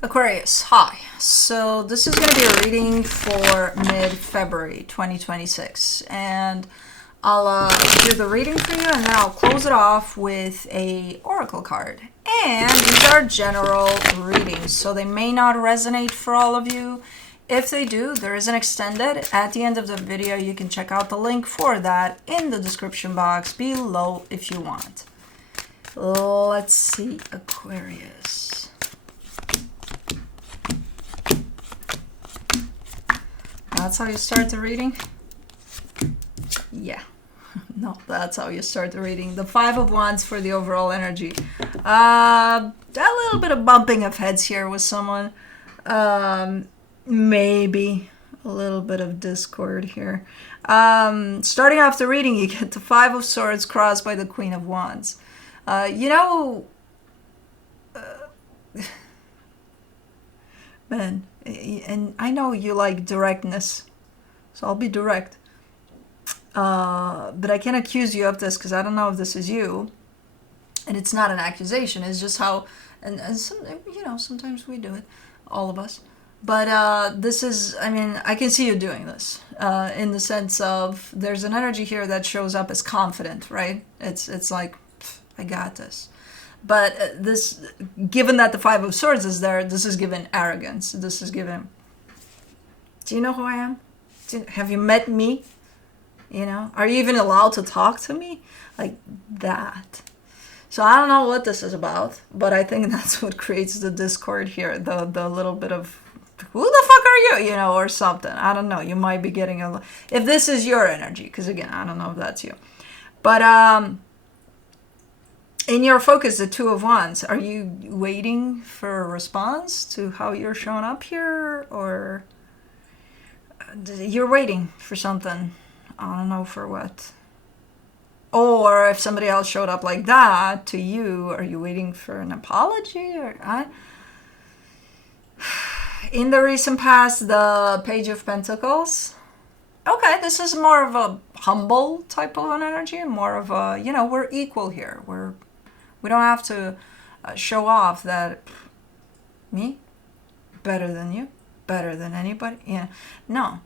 Aquarius, hi. So this is going to be a reading for mid-February 2026, and I'll do the reading for you, and then I'll close it off with a oracle card. And these are general readings, so they may not resonate for all of you. If they do, there is an extended. At the end of the video, you can check out the link for that in the description box below if you want. Let's see, Aquarius. That's how you start the reading? Yeah. No, that's how you start the reading. The Five of Wands for the overall energy. A little bit of bumping of heads here with someone. Maybe a little bit of discord here. Starting off the reading, you get the Five of Swords crossed by the Queen of Wands. Man, and I know you like directness, so I'll be direct. But I can't accuse you of this because I don't know if this is you, and it's not an accusation. It's just how, and some, sometimes we do it, all of us. But this is, I mean, I can see you doing this in the sense of there's an energy here that shows up as confident, right? It's like, I got this. But this, given that the Five of Swords is there, this is given arrogance. This is given, do you know who I am? Have you met me? Are you even allowed to talk to me? Like that. So I don't know what this is about, but I think that's what creates the discord here. The little bit of, who the fuck are you? Or something. I don't know. You might be getting if this is your energy, because again, I don't know if that's you. But in your focus, the Two of Wands, are you waiting for a response to how you're showing up here? Or you're waiting for something? I don't know for what. Or if somebody else showed up like that to you, are you waiting for an apology? In the recent past, the Page of Pentacles. Okay, this is more of a humble type of an energy, more of a, we're equal here. We don't have to show off that me better than you, better than anybody. Yeah, no.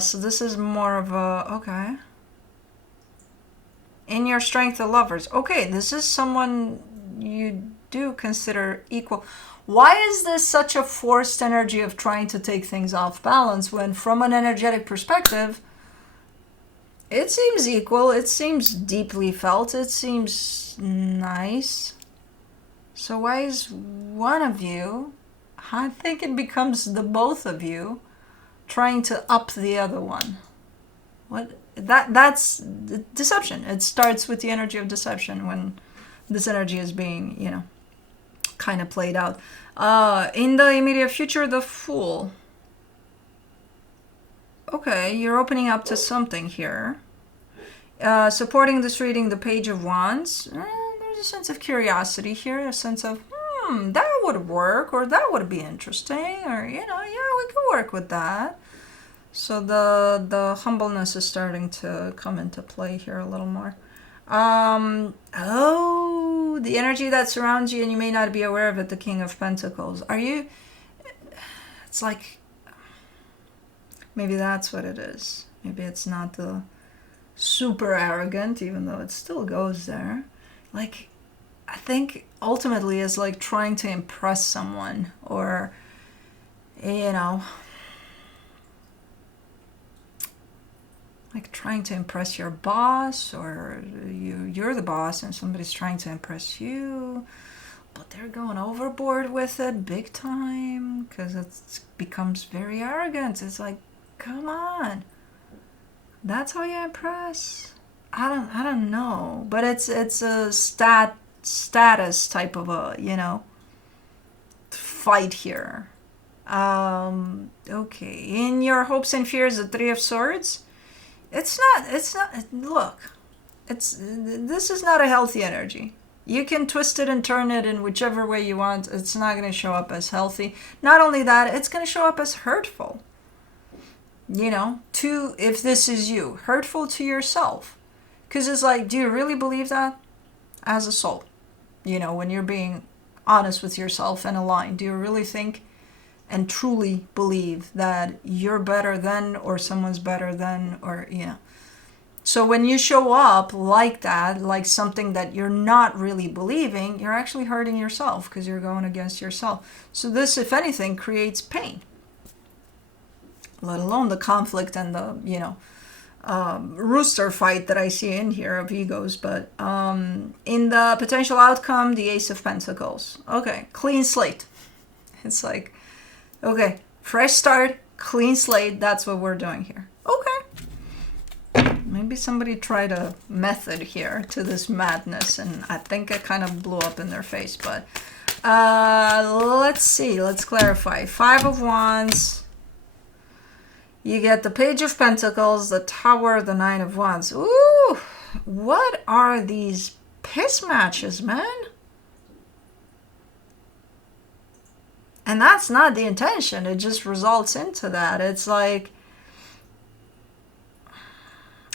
So this is more of a, okay. In your strength of lovers. Okay, this is someone you do consider equal. Why is this such a forced energy of trying to take things off balance when from an energetic perspective, it seems equal, it seems deeply felt, it seems nice. So why is one of you, I think it becomes the both of you, trying to up the other one? That's deception. It starts with the energy of deception when this energy is being, kind of played out. In the immediate future, the Fool. Okay, you're opening up to something here. Supporting this reading, the Page of Wands. There's a sense of curiosity here, a sense of, that would work, or that would be interesting, or, yeah, we could work with that. So the humbleness is starting to come into play here a little more. The energy that surrounds you, and you may not be aware of it, the King of Pentacles. It's like, maybe that's what it is. Maybe it's not the super arrogant, even though it still goes there. Like, I think ultimately is like trying to impress someone, or, like trying to impress your boss, or you're the boss and somebody's trying to impress you, but they're going overboard with it big time because it becomes very arrogant. It's like, come on, that's how you impress? I don't know, but it's a status type of a fight here. Okay, in your hopes and fears, the Three of Swords. It's not, look, this is not a healthy energy. You can twist it and turn it in whichever way you want. It's not going to show up as healthy. Not only that, it's going to show up as hurtful. If this is you, hurtful to yourself. Because it's like, do you really believe that? As a soul. When you're being honest with yourself and aligned? Do you really think and truly believe that you're better than, or someone's better than, or, you know? So when you show up like that, like something that you're not really believing, you're actually hurting yourself because you're going against yourself. So this, if anything, creates pain, let alone the conflict and the, you know, rooster fight that I see in here of egos. But in the potential outcome, the Ace of Pentacles. Okay, clean slate. It's like, okay, fresh start, clean slate. That's what we're doing here. Okay. Maybe somebody tried a method here to this madness, and I think it kind of blew up in their face. But let's see. Let's clarify. Five of Wands. You get the Page of Pentacles, the Tower, the Nine of Wands. Ooh, what are these piss matches, man? And that's not the intention. It just results into that. It's like,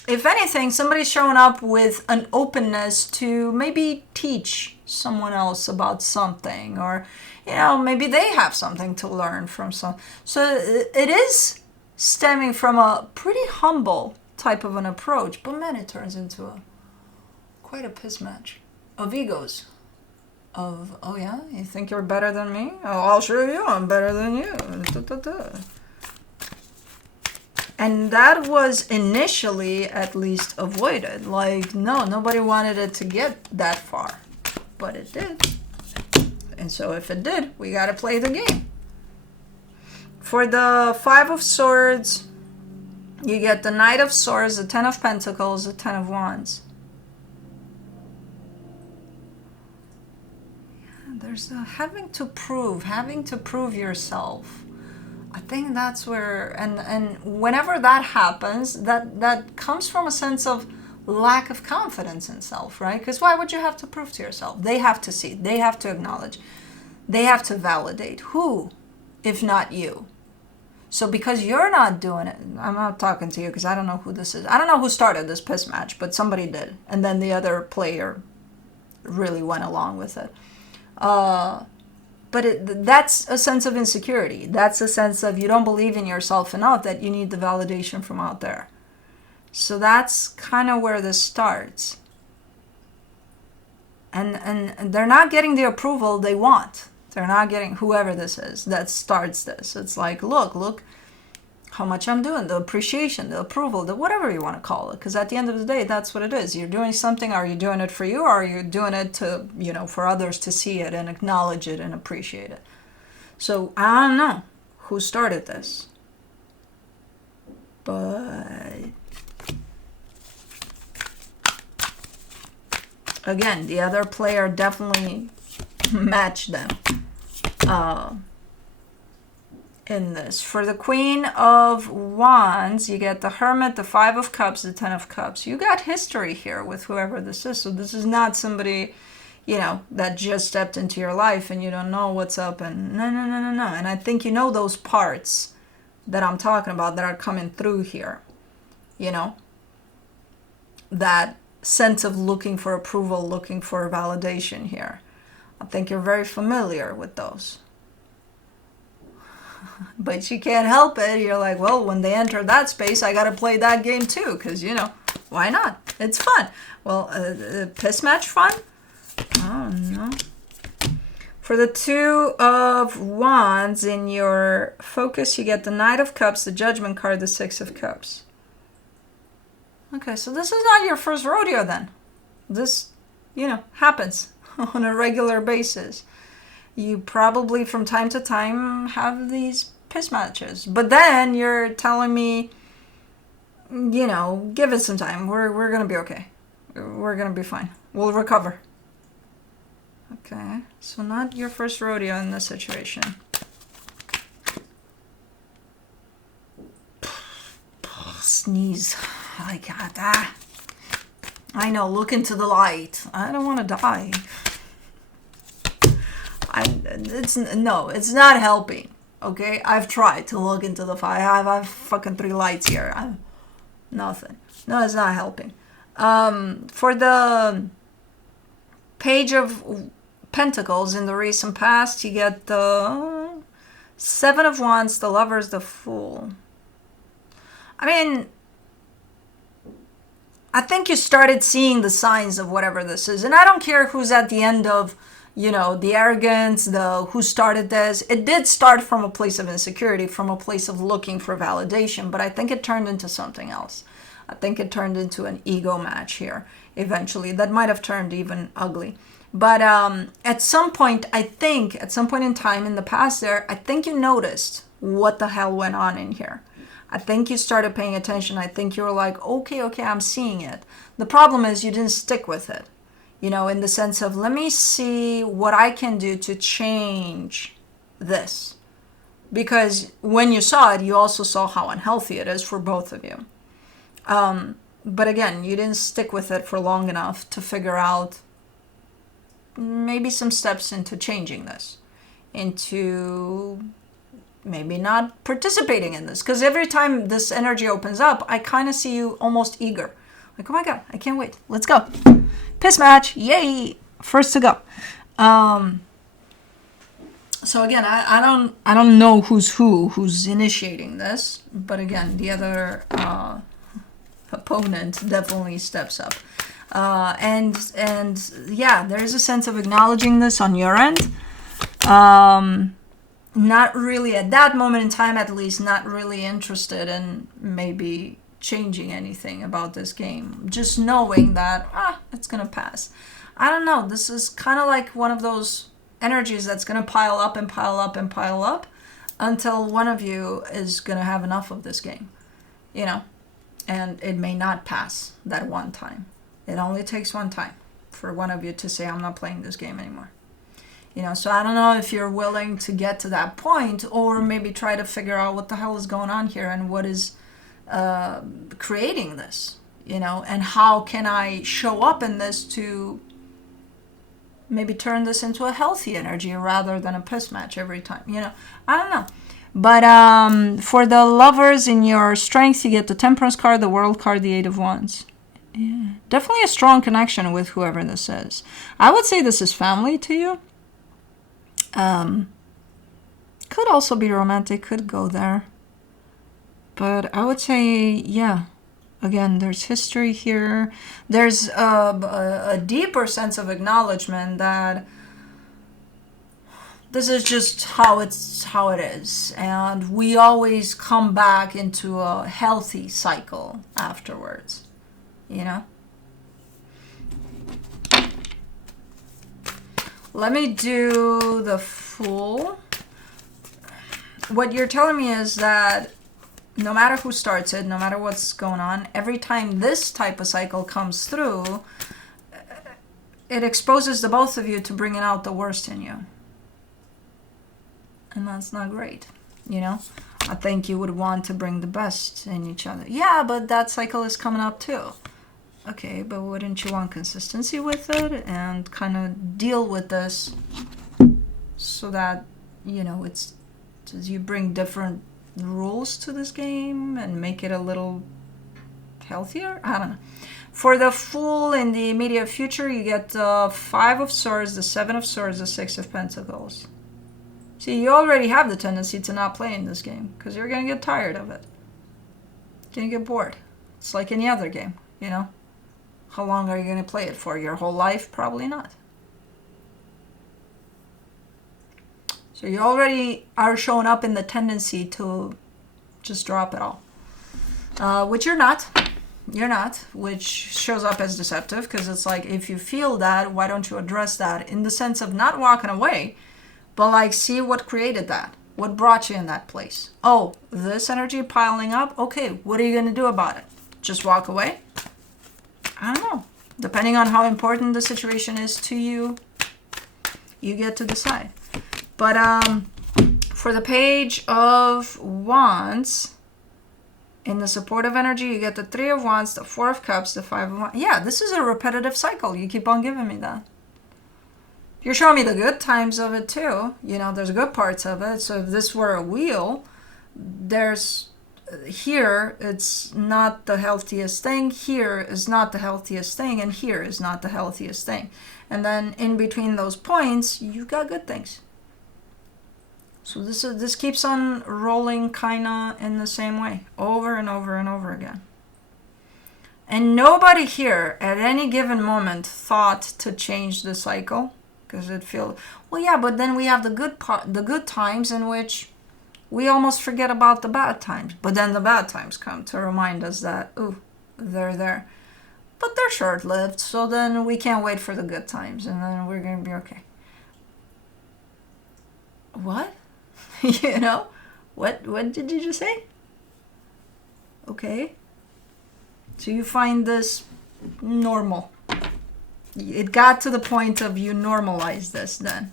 if anything, somebody's showing up with an openness to maybe teach someone else about something, or, you know, maybe they have something to learn from some. So it is stemming from a pretty humble type of an approach, but man, it turns into quite a piss match of egos. Of, oh yeah, you think you're better than me? Oh, I'll show you I'm better than you. And that was initially at least avoided. Like, no, nobody wanted it to get that far, but it did. And so if it did, we got to play the game. For the Five of Swords, you get the Knight of Swords, the Ten of Pentacles, the Ten of Wands. Yeah, there's a having to prove yourself. I think that's where, and whenever that happens, that comes from a sense of lack of confidence in self, right? Because why would you have to prove to yourself? They have to see, they have to acknowledge, they have to validate. Who, if not you? So because you're not doing it, I'm not talking to you because I don't know who this is. I don't know who started this piss match, but somebody did. And then the other player really went along with it. But that's a sense of insecurity. That's a sense of you don't believe in yourself enough that you need the validation from out there. So that's kind of where this starts. And they're not getting the approval they want. They're not getting whoever this is that starts this. It's like, look how much I'm doing, the appreciation, the approval, the whatever you want to call it. Because at the end of the day, that's what it is. You're doing something. Are you doing it for you, or are you doing it to, you know, for others to see it and acknowledge it and appreciate it? So I don't know who started this, but again, the other player definitely matched them in this. For the Queen of Wands, you get the Hermit, the Five of Cups, the Ten of Cups. You got history here with whoever this is. So this is not somebody, you know, that just stepped into your life and you don't know what's up. And no. And I think you know those parts that I'm talking about that are coming through here. You know, that sense of looking for approval, looking for validation here. I think you're very familiar with those. But you can't help it. You're like, well, when they enter that space, I got to play that game too. Because, you know, why not? It's fun. Well, piss match fun? Oh, no. For the Two of Wands, in your focus, you get the Knight of Cups, the Judgment card, the Six of Cups. Okay, so this is not your first rodeo then. This, you know, happens on a regular basis. You probably from time to time have these piss matches. But then you're telling me, you know, give it some time. We're going to be okay. We're going to be fine. We'll recover. Okay, so not your first rodeo in this situation. Sneeze. I got that. I know, look into the light. I don't want to die. It's not helping. Okay, I've tried to look into the fire. I have fucking 3 lights here. Nothing. No, it's not helping. For the Page of Pentacles in the recent past, you get the Seven of Wands, the Lovers, the Fool. I mean, I think you started seeing the signs of whatever this is. And I don't care who's at the end of, the arrogance, the who started this. It did start from a place of insecurity, from a place of looking for validation, but I think it turned into something else. I think it turned into an ego match here eventually. That might have turned even ugly. But at some point in time in the past there, I think you noticed what the hell went on in here. I think you started paying attention. I think you were like, okay, I'm seeing it. The problem is you didn't stick with it, in the sense of, let me see what I can do to change this. Because when you saw it, you also saw how unhealthy it is for both of you. But again, you didn't stick with it for long enough to figure out maybe some steps into changing this, into maybe not participating in this. Because every time this energy opens up, I kind of see you almost eager. Like, oh my God, I can't wait. Let's go. Piss match. Yay. First to go. So again, I don't know who's initiating this. But again, the other opponent definitely steps up. And yeah, there's a sense of acknowledging this on your end. Not really at that moment in time, at least, not really interested in maybe changing anything about this game. Just knowing that, it's going to pass. I don't know. This is kind of like one of those energies that's going to pile up and pile up and pile up until one of you is going to have enough of this game, and it may not pass that one time. It only takes one time for one of you to say, I'm not playing this game anymore. So I don't know if you're willing to get to that point, or maybe try to figure out what the hell is going on here and what is creating this, and how can I show up in this to maybe turn this into a healthy energy rather than a piss match every time. I don't know. But for the lovers, in your strengths, you get the Temperance card, the World card, the Eight of Wands. Yeah, definitely a strong connection with whoever this is. I would say this is family to you. Could also be romantic, could go there. But I would say, yeah, again, there's history here. There's a deeper sense of acknowledgement that this is just how it is. And we always come back into a healthy cycle afterwards. Let me do the Fool. What you're telling me is that no matter who starts it, no matter what's going on, every time this type of cycle comes through, it exposes the both of you to bringing out the worst in you. And that's not great, I think you would want to bring the best in each other. Yeah, but that cycle is coming up too. Okay, but wouldn't you want consistency with it and kind of deal with this so that, it's you bring different rules to this game and make it a little healthier? I don't know. For the Fool in the immediate future, you get the Five of Swords, the Seven of Swords, the Six of Pentacles. See, you already have the tendency to not play in this game because you're going to get tired of it. You're going to get bored. It's like any other game, How long are you going to play it for? Your whole life? Probably not. So you already are showing up in the tendency to just drop it all. Which you're not. You're not. Which shows up as deceptive because it's like, if you feel that, why don't you address that in the sense of not walking away, but see what created that. What brought you in that place? Oh, this energy piling up? Okay, what are you going to do about it? Just walk away? I don't know. Depending on how important the situation is to you, you get to decide. But for the Page of Wands, in the supportive energy, you get the Three of Wands, the Four of Cups, the Five of Wands. Yeah, this is a repetitive cycle. You keep on giving me that. You're showing me the good times of it too. There's good parts of it. So if this were a wheel, there's here it's not the healthiest thing, here is not the healthiest thing, and here is not the healthiest thing. And then in between those points, you got good things. So this keeps on rolling kind of in the same way, over and over and over again. And nobody here at any given moment thought to change the cycle, because it feels, well, yeah, but then we have the good times in which we almost forget about the bad times. But then the bad times come to remind us that, ooh, they're there. But they're short-lived, so then we can't wait for the good times, and then we're going to be okay. What? You know? What did you just say? Okay. So you find this normal. It got to the point of you normalize this then.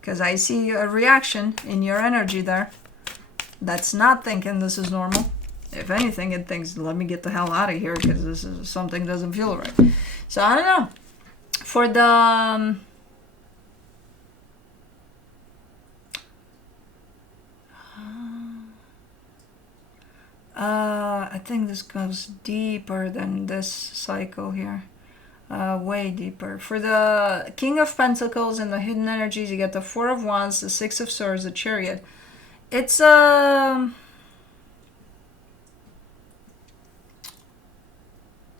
Because I see a reaction in your energy there that's not thinking this is normal. If anything, it thinks, let me get the hell out of here because this is something doesn't feel right. So I don't know. For the I think this goes deeper than this cycle here. Way deeper. For the King of Pentacles and the hidden energies, you get the Four of Wands, the Six of Swords, the Chariot. It's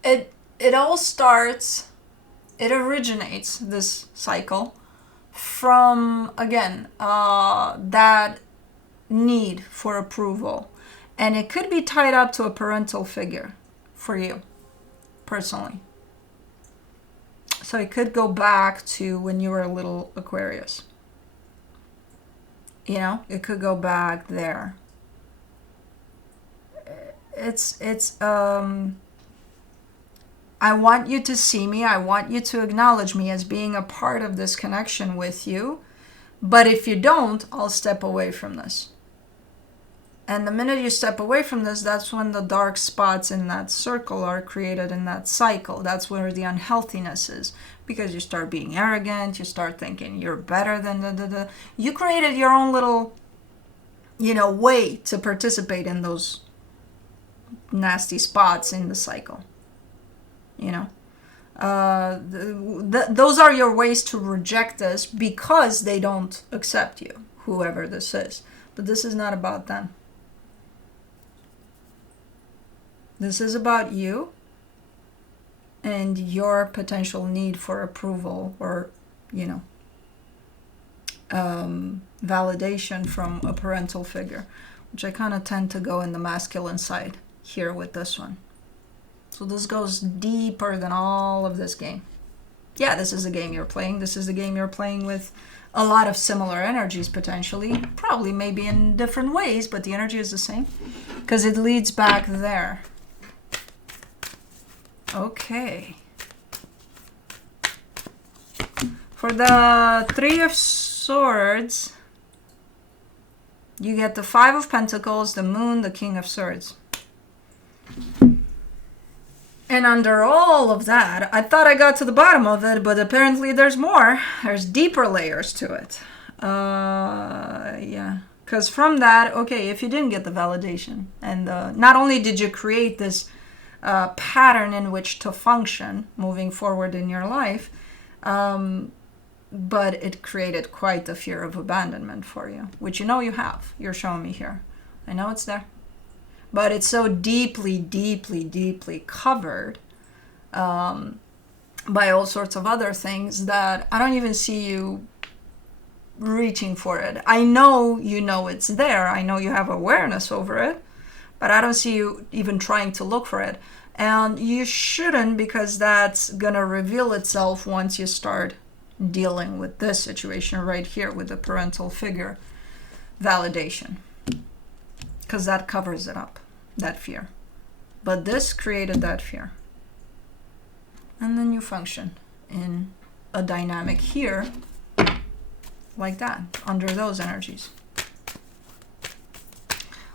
it all starts, it originates, this cycle, from, again, that need for approval. And it could be tied up to a parental figure for you, personally. So it could go back to when you were a little Aquarius. You know, it could go back there. I want you to see me. I want you to acknowledge me as being a part of this connection with you. But if you don't, I'll step away from this. And the minute you step away from this, that's when the dark spots in that circle are created in that cycle. That's where the unhealthiness is. Because you start being arrogant, you start thinking you're better than You created your own little, way to participate in those nasty spots in the cycle. Those are your ways to reject this because they don't accept you, whoever this is. But this is not about them. This is about you and your potential need for approval or, validation from a parental figure, which I kind of tend to go in the masculine side here with this one. So this goes deeper than all of this game. Yeah, this is a game you're playing. This is a game you're playing with a lot of similar energies potentially. Probably maybe in different ways, but the energy is the same. Because it leads back there. Okay. For the Three of Swords, you get the Five of Pentacles, the Moon, the King of Swords. And under all of that, I thought I got to the bottom of it, but apparently there's more. There's deeper layers to it. Yeah. Because from that, okay, if you didn't get the validation, and not only did you create this pattern in which to function moving forward in your life, but it created quite a fear of abandonment for you, which you have. You're showing me here. I know it's there. But it's so deeply, deeply, deeply covered by all sorts of other things that I don't even see you reaching for it. I know it's there. I know you have awareness over it, but I don't see you even trying to look for it. And you shouldn't, because that's going to reveal itself once you start dealing with this situation right here with the parental figure validation. Because that covers it up, that fear. But this created that fear. And then you function in a dynamic here like that, under those energies.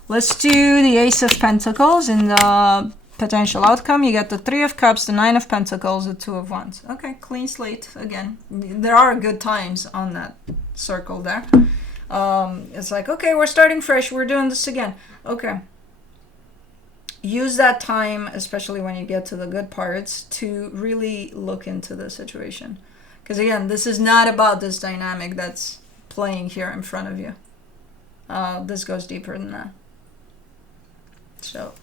Let's do the Ace of Pentacles in the potential outcome. You get the Three of Cups, the Nine of Pentacles, the Two of Wands. Okay, clean slate again. There are good times on that circle there. It's like, okay, we're starting fresh. We're doing this again. Okay. use that time, especially when you get to the good parts, to really look into the situation. Because again, this is not about this dynamic that's playing here in front of you. This goes deeper than that. So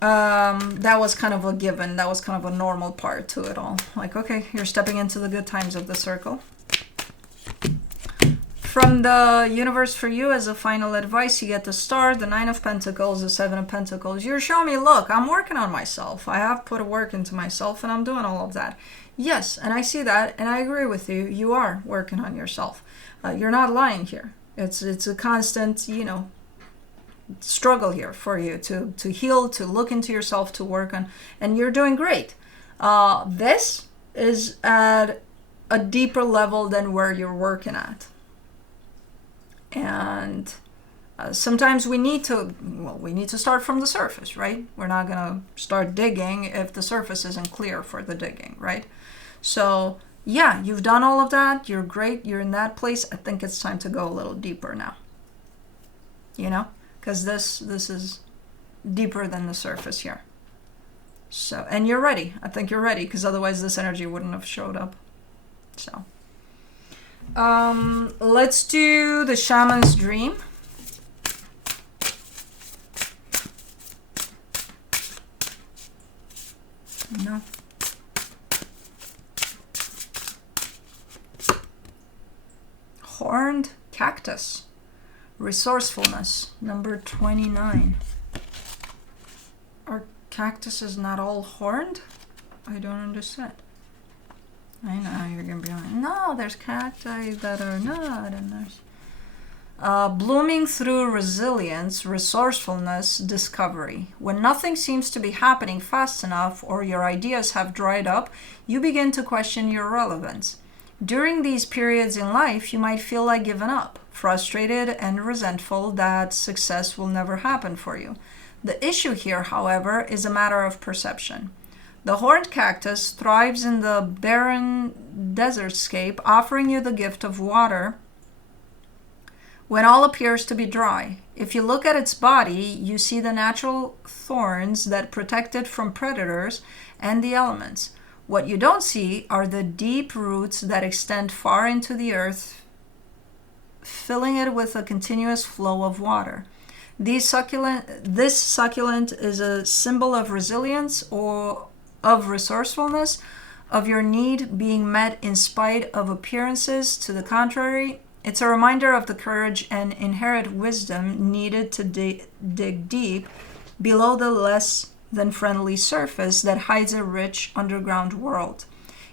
that was kind of a given. That was kind of a normal part to it all. Like, okay, you're stepping into the good times of the circle. From the universe for you, as a final advice, you get the Star, the Nine of Pentacles, the Seven of Pentacles. You're showing me, look, I'm working on myself. I have put a work into myself, and I'm doing all of that. Yes, and I see that, and I agree with you. You are working on yourself. You're not lying here. It's a constant, struggle here for you to heal, to look into yourself, to work on, and you're doing great. This is at a deeper level than where you're working at. And sometimes we need to start from the surface, right? We're not going to start digging if the surface isn't clear for the digging, right? So yeah, you've done all of that. You're great. You're in that place. I think it's time to go a little deeper now, because this is deeper than the surface here. So, and you're ready. I think you're ready, because otherwise this energy wouldn't have showed up. So let's do the shaman's dream. No. Horned cactus. Resourcefulness, number 29. Are cactuses not all horned? I don't understand. I know you're gonna be like, no, there's cacti that are not, and there's blooming through resilience, resourcefulness, discovery. When nothing seems to be happening fast enough or your ideas have dried up, you begin to question your relevance. During these periods in life, you might feel like giving up, frustrated and resentful that success will never happen for you. The issue here, however, is a matter of perception. The horned cactus thrives in the barren desertscape, offering you the gift of water when all appears to be dry. If you look at its body, you see the natural thorns that protect it from predators and the elements. What you don't see are the deep roots that extend far into the earth, filling it with a continuous flow of water. This succulent is a symbol of resilience or of resourcefulness, of your need being met in spite of appearances to the contrary. It's a reminder of the courage and inherent wisdom needed to dig deep below the less than friendly surface that hides a rich underground world.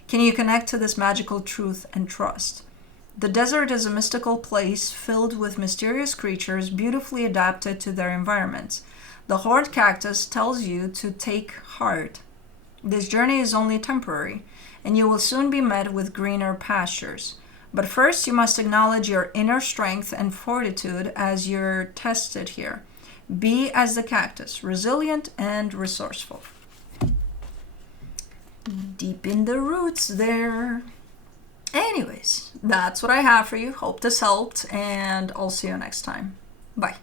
Can you connect to this magical truth and trust? The desert is a mystical place filled with mysterious creatures beautifully adapted to their environments. The horned cactus tells you to take heart. This journey is only temporary, and you will soon be met with greener pastures. But first, you must acknowledge your inner strength and fortitude as you're tested here. Be as the cactus, resilient and resourceful. Deep in the roots there. Anyways, that's what I have for you. Hope this helped, and I'll see you next time. Bye.